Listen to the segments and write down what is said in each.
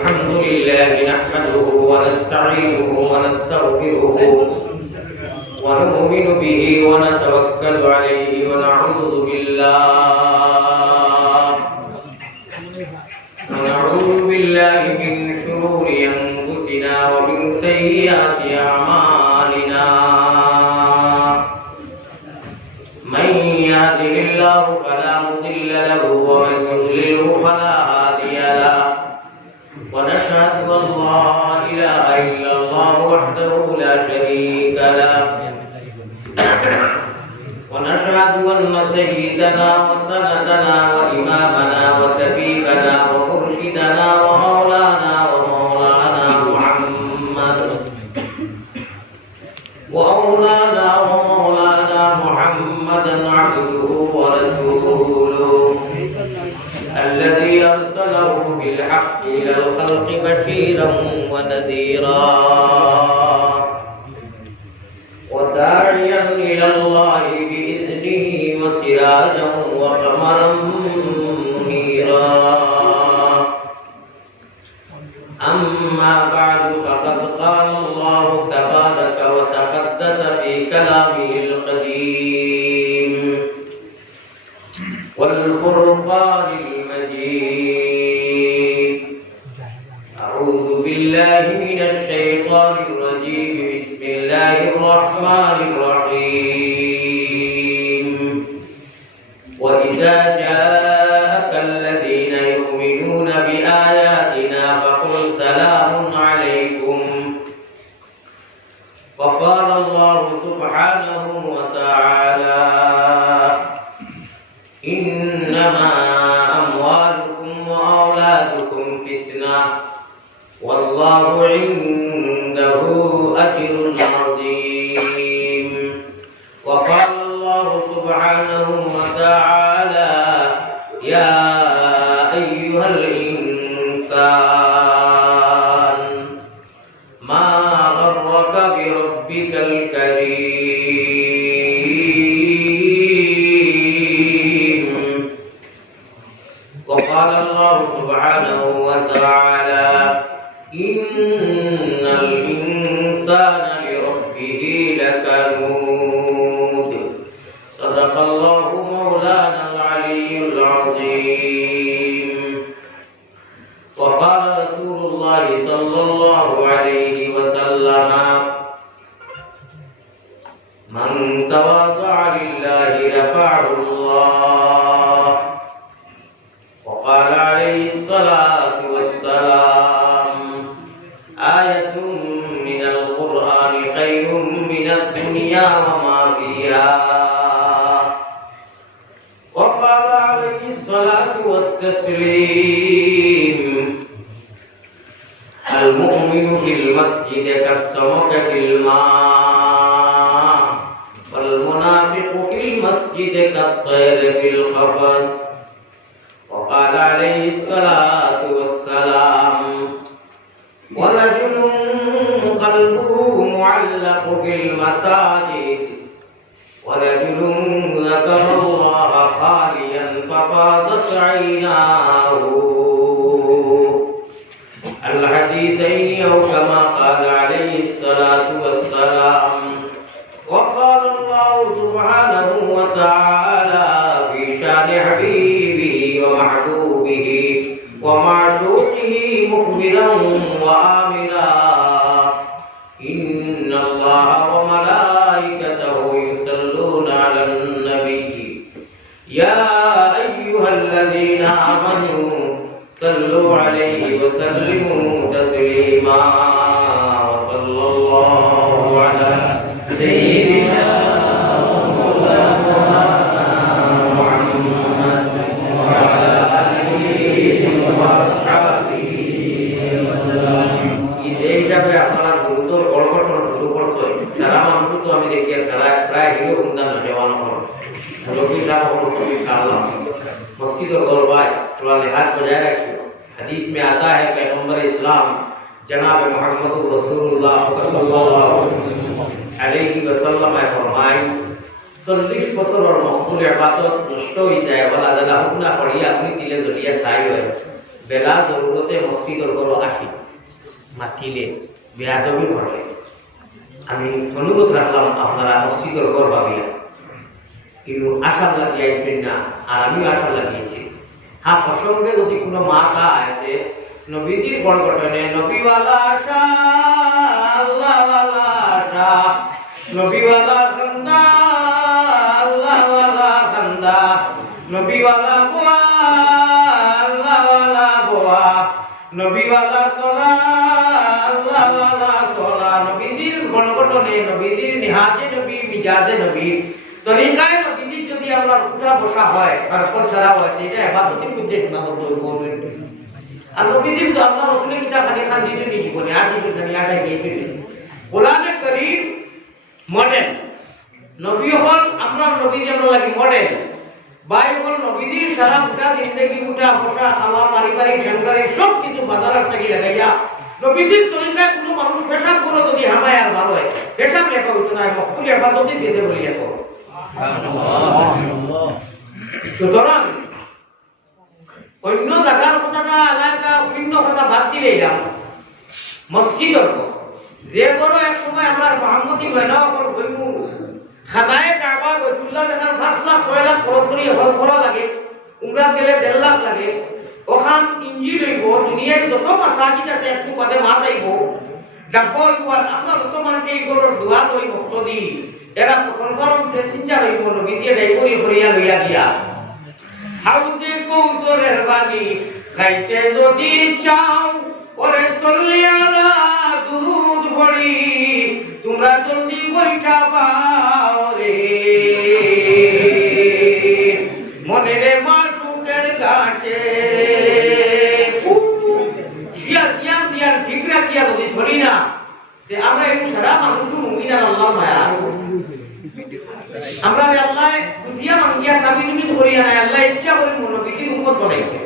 الحمد لله نحمده ونستعينه ونستغفره ونؤمن به ونتوكل عليه ونعوذ بالله من شرور أنفسنا ومن سيئات أعمالنا من يهده الله فلا مضل له ومن يضلله فلا هادي له ونشهد أن لا إله إلا الله وحده لا شريك له ونشهد أن سيدنا وسندنا وإمامنا وكبيرنا ومرشدنا ومولانا محمدا عبده ورسوله الذي أرسله بالحق إلى الخلق بشيرا ونذيرا وداعيا إلى الله بإذنه وسراجا وقمرا منيرا أما بعد فقد قال الله تبارك وتقدس في كلامه القديم والفرقان المجيد أعوذ بالله من الشيطان الرجيم بسم الله الرحمن الرحيم وإذا جاءك الذين يؤمنون بآياتنا فقل سلام عليكم وقال الله سبحانه وتعالى إنما أموالكم وأولادكم فتنة والله عنده أجر عظيم وقال الله سبحانه وتعالى يا أيها الإنسان ما غرك بربك الكريم وقال الله سبحانه وتعالى إن الإنسان لربه لكنود صدق الله مولانا العلي العظيم وقال رسول الله صلى الله عليه وسلم من تواضع لله رفعه الله وقال عليه الصلاة والسلام آية من القرآن خير من الدنيا وما فيها وقال عليه الصلاة والتسليم المؤمن في المسجد كالسمك في الماء والمنافق في المسجد كالطير في القفص وقال عليه الصلاة والسلام ورجل قلبه معلق في المساجد ورجل ذكر الله خاليا ففاضت عيناه الحديثين أو كما قال عليه الصلاة والسلام وقال الله سبحانه وتعالى في شان حبيبه ومحبوبه ومعشوقه مخبرا وآمرا إن الله وملائكته يصلون على النبي يا أيها الذين آمنوا صلوا عليه وسلموا تسليما وصلى الله على سيدنا مولانا محمد وعلى آله وأصحابه وسلم এই যাবে আপনারা গুরুতর গল্পটা শুরু করছেন যারা মানুষ তো আমি দেখি যারা প্রায় হিরো উন্দান দেওয়ানো হলো লোকে যা হলো ইনশাআল্লাহ मस्जिद और गौरवाय थोड़ा लिहाज बजाय रखिए हदीस में आता है पैगंबर इस्लाम जनाब मोहम्मद रसूलुल्लाह सल्लल्लाहु अलैहि वसल्लम ने फरमाया 40 বছর और मकबूल इबादत नष्ट हो जाए वाला जगह हुक्ना पड़ी अपनी दिले जरिया साई है বেলা জরুরতে মসজিদর ঘর আসি মাতিলে বেয়াদবি করলে আমি অনুরোধ রাখলাম আপনারা মসজিদর ঘর ভাবিলেন কিন্তু আশা লাগিয়েছেন না আর আমিও আশা লাগিয়েছি। হ্যাঁ, প্রসঙ্গে যদি কোনো মা খায় যে নবীজির বড় ঘটনে নবীওয়ালা আশা আল্লাহওয়ালা আশা নবীওয়ালা খান্দা আল্লাহওয়ালা খান্দা নবীওয়ালা বোয়া আল্লাহওয়ালা বোয়া নবীওয়ালা চলা আল্লাহওয়ালা চলা নবীজির বড় ঘটনে নবীজির নিহাজে নবী মিজাজে নবী তরিকায় নবীজির যদি আমরা উঠা বসা হয় আর কোন ছাড়া হয় এটা ইবাদতের মধ্যে সীমাবদ্ধ হয়ে পড়বে। আর নবীজির তো আল্লাহ রাসূলের কিতাব খালি খান দিয়েছেন জীবনে আর কিছু দুনিয়াটা গিয়েছিলেন কোরআনে কারীম মডেল নবী হল আমরা নবীজি আমরা লাগি মডেল বাইবেল নবীজির সারা উঠা জিন্দেগি উঠা বসা খাওয়া পারিবারিক সাংসারিক সব কিছু বাজার থেকে লাগাইয়া নবীজির তরিকায় কোনো মানুষ পেশাব করে যদি হামায় আর ভালো হয় পেশাব লেখা হইতো না মকবুল ইবাদতই দিয়েছে বলি লেখো। সুতরাং অন্য জায়গার কথাটা এলাকা ভিন্ন কথা বাদ দিলে যাও মসজিদর যে কোনো এক সময় আমরা মোহাম্মদী মহিলা বইমু খানায় কাবা বৈতুল্লাহ যেখানে 5 লাখ 6 লাখ খরচ করি হল করা লাগে উমরা গেলে 1.5 লাখ লাগে ওখান ইঞ্জি লইব দুনিয়ার যত মাসাজিদ আছে একটু বাদে মা যাইব যাবো আর আপনার যত মানুষকে এই গরুর দোয়া লই ভক্ত দি এরা কনফার্ম চিন্তা হইব নবীজি ডাইবরি করিয়া লইয়া দিয়া হাউজে কৌতরের বাণী খাইতে যদি চাও ওরে সল্লিয়ালা দুরুদ পড়ি তোমরা জলদি বৈঠা পাও রে মনে রে মাসুকের ঘাটে দিয়া ঠিক রাখিয়া যদি ধরি না যে আমরা এই সারা মানুষ মুমিনার আল্লাহর মায়া আমরা আল্লাহ বুঝিয়া মাঙ্গিয়া কাবিনুবিন করিয়া না আল্লাহ ইচ্ছা করে নবীজির উম্মত বানাইছে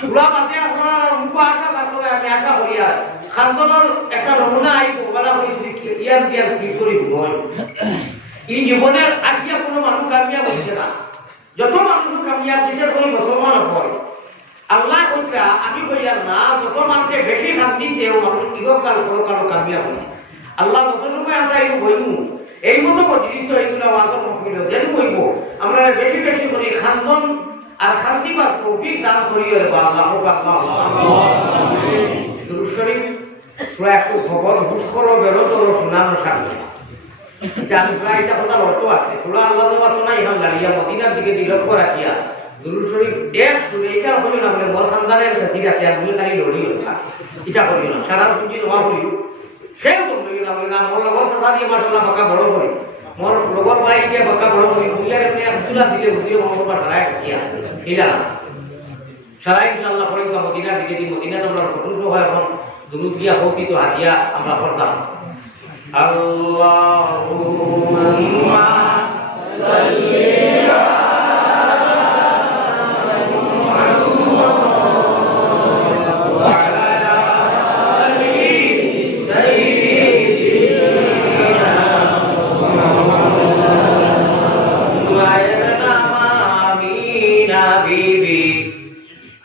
পুরা মাঝে আপনারা মুখ আশা তারপরে আমি আশা করিয়া খানদনের একটা নমুনা আইব বলা করি যদি ইয়ার দিয়ার কি করি নয় এই জীবনের আসিয়া কোনো মানুষ কামিয়াব হইছে না যত মানুষ কামিয়াব দেশের কোনো মুসলমান হয় আল্লাহ কইরা আমি কইয়ার না যত মানুষে বেশি শান্তি দেও মানুষ ইহকাল পরকাল কামিয়াব হইছে আল্লাহ যত সময় আমরা এই বইমু এই মতো মজলিস এইগুলা ওয়াজর মহফিল যেন হইব আমরা বেশি বেশি করে খানদন আর শান্তি বা তৌফিক দান করিও রে আল্লাহ আমিন দুরূদ শরীফ সূরা একটু খবর হুশকর বেরোতর শোনানো শান্তি এটা প্রায় এটা কথা অর্থ আছে পুরো আল্লাহ দেওয়া তো নাই হাম লালিয়া মদিনার দিকে দিলক্ষ রাখিয়া দুরূদ শরীফ এক শুনে এটা হইল না বলে মোর খানদানের কাছে রাখিয়া বলে খালি লড়িও না এটা করিও না সারা পুঁজি জমা করিও সেই তো লইলা বলে না মোর লগর সাথে দিয়ে মাশাআল্লাহ বাকা বড় করি মোর লগর ভাই দিয়ে বাকা বড় করি বুঝলে রে আব্দুল্লাহ দিলে বুঝিয়ে মোর বাবা সারায় কিয়া ইলা সারাই ইনশাআল্লাহ পরে মদিনার দিকে দি মদিনা তো আমরা কত হয় এখন দুরূদ দিয়া হতি তো হাদিয়া আমরা করতাম আল্লাহুম্মা সাল্লি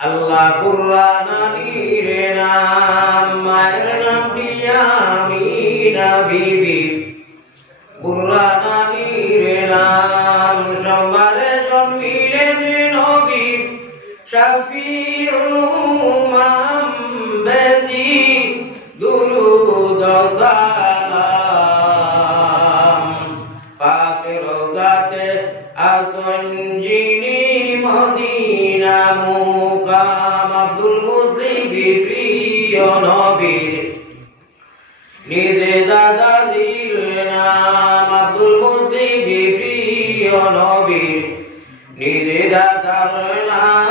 আল্লাহ কুরআনের নাম মায়ের নাম দিয়া আমিনা বিবি কুরআনের নাম সোমবারে জন্মিলেন নবী শাফিউল উম্মাম বেজি দুরুদ সালাম পাক রওজাতে আসন যিনি মদিনা মুকাম আব্দুল মুত্তালিব প্রিয় নবীর নিজে দাদাজির নাম আব্দুল মুত্তালিব প্রিয় নবীর নিজে দাদার নাম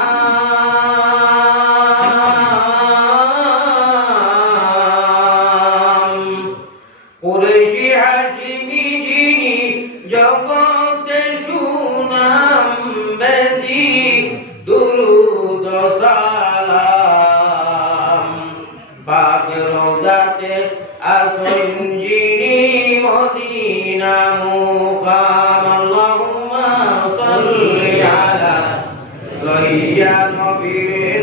কুরাইশি হাশিমি যিনি জগতে সুনাম বেজি দুরুদ সালাম পাক রওজাতে আসন যিনি মদিনা মুকাম আল্লাহুম্মা সাল্লি আলা সাইয়্যিদিনা নবীর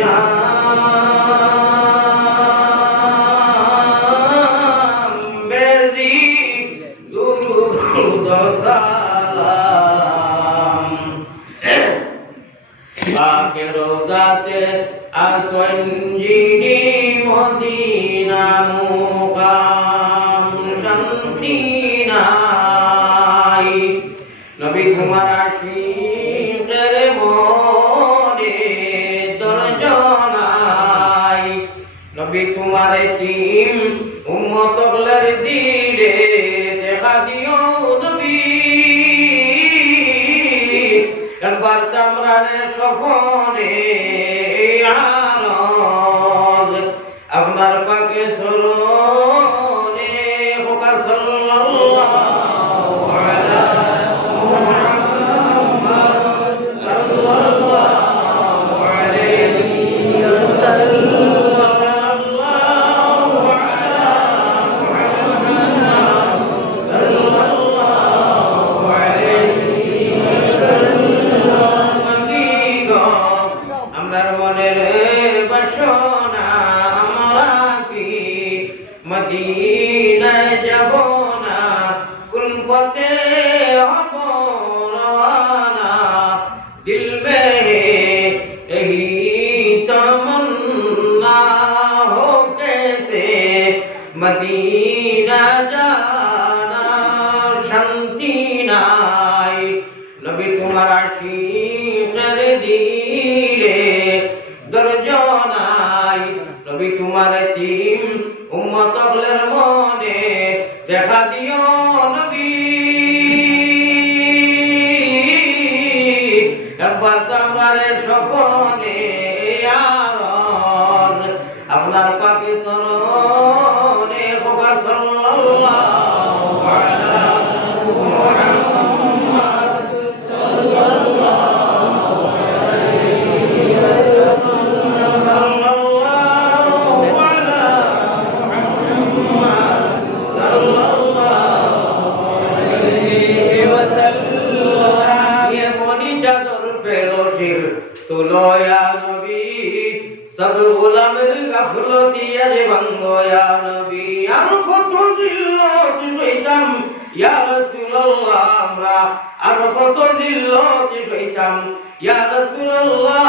যিনি মদিনা মুকাম শান্তি নাই নবী তোমার আশিকের মনে দর্জনাই নবী তোমার তিন উম্মতর দিলে দেখা দিও নবী একবার তামরার সফরে আরজ আপনার পাকে সরনে হোকা সাল্লাল্লাহু আলা মুহাম্মদ সাল্লাল্লাহু আলাইহি ওয়াসাল্লাম মদিনায় যাব না কোন পথে হব রওয়ানা দিল মে यही तमन्ना हो कैसे मदीना जाना शांति নাই নবী তোমার আশিকের দিলে দর্জনাই নবী তোমার তিন উম্মতর মনে দেখা দিও নবী একবার তোমার সপনে আরজ আপনার পাকে চরণে খোকা সাল্লাল্লাহু আলা মুহাম্মদ সাল্লাল্লাহু আলাইহি ওয়াসাল্লাম তুলো ইয়া নবী সব গোলামের গাফলতি আজ ভাঙ্গো ইয়া নবী আর কত জিল্লত সইতাম ইয়া রাসূলুল্লাহ আমরা আর কত জিল্লত সইতাম ইয়া রাসূলুল্লাহ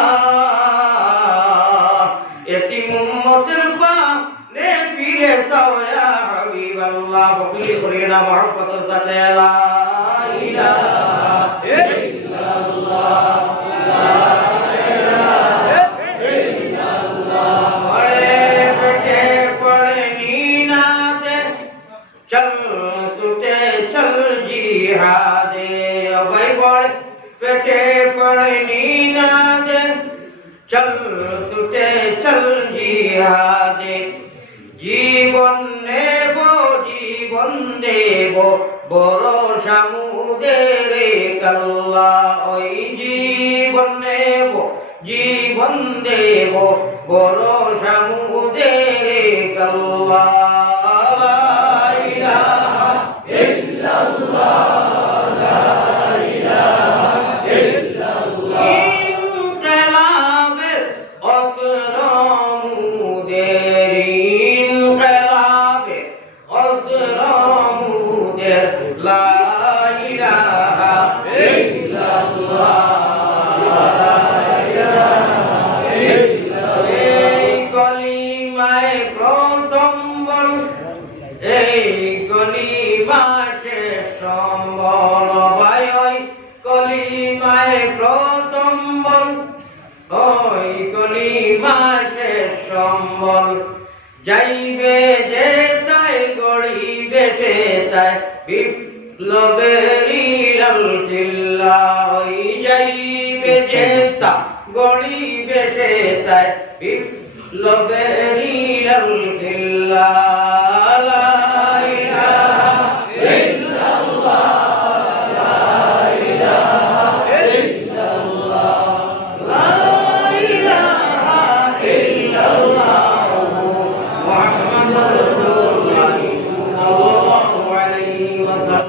এতিম উম্মতের পাক নে ফিরে যাও ইয়া হাবিবাল্লাহ বলি করিনা মহব্বতের সাথে লা ইলাহা ইল্লাল্লাহ পেটে পড়নি না দে চল ছুটে চল জিহাদে জীবন নেব জীবন দেব বড় সমুদ্রের কাল্লা ওই জীবন নেব জীবন দেব বড় সমুদ্রের কাল্লা লা ইলাহা ইল্লাল্লাহ যাইবে যে তাই গড়িবে সে তাই বিপ্লবেরই লাল কিল্লা ওই যাইবে যে তা গড়িবে সে তাই বিপ্লবেরই লাল কিল্লা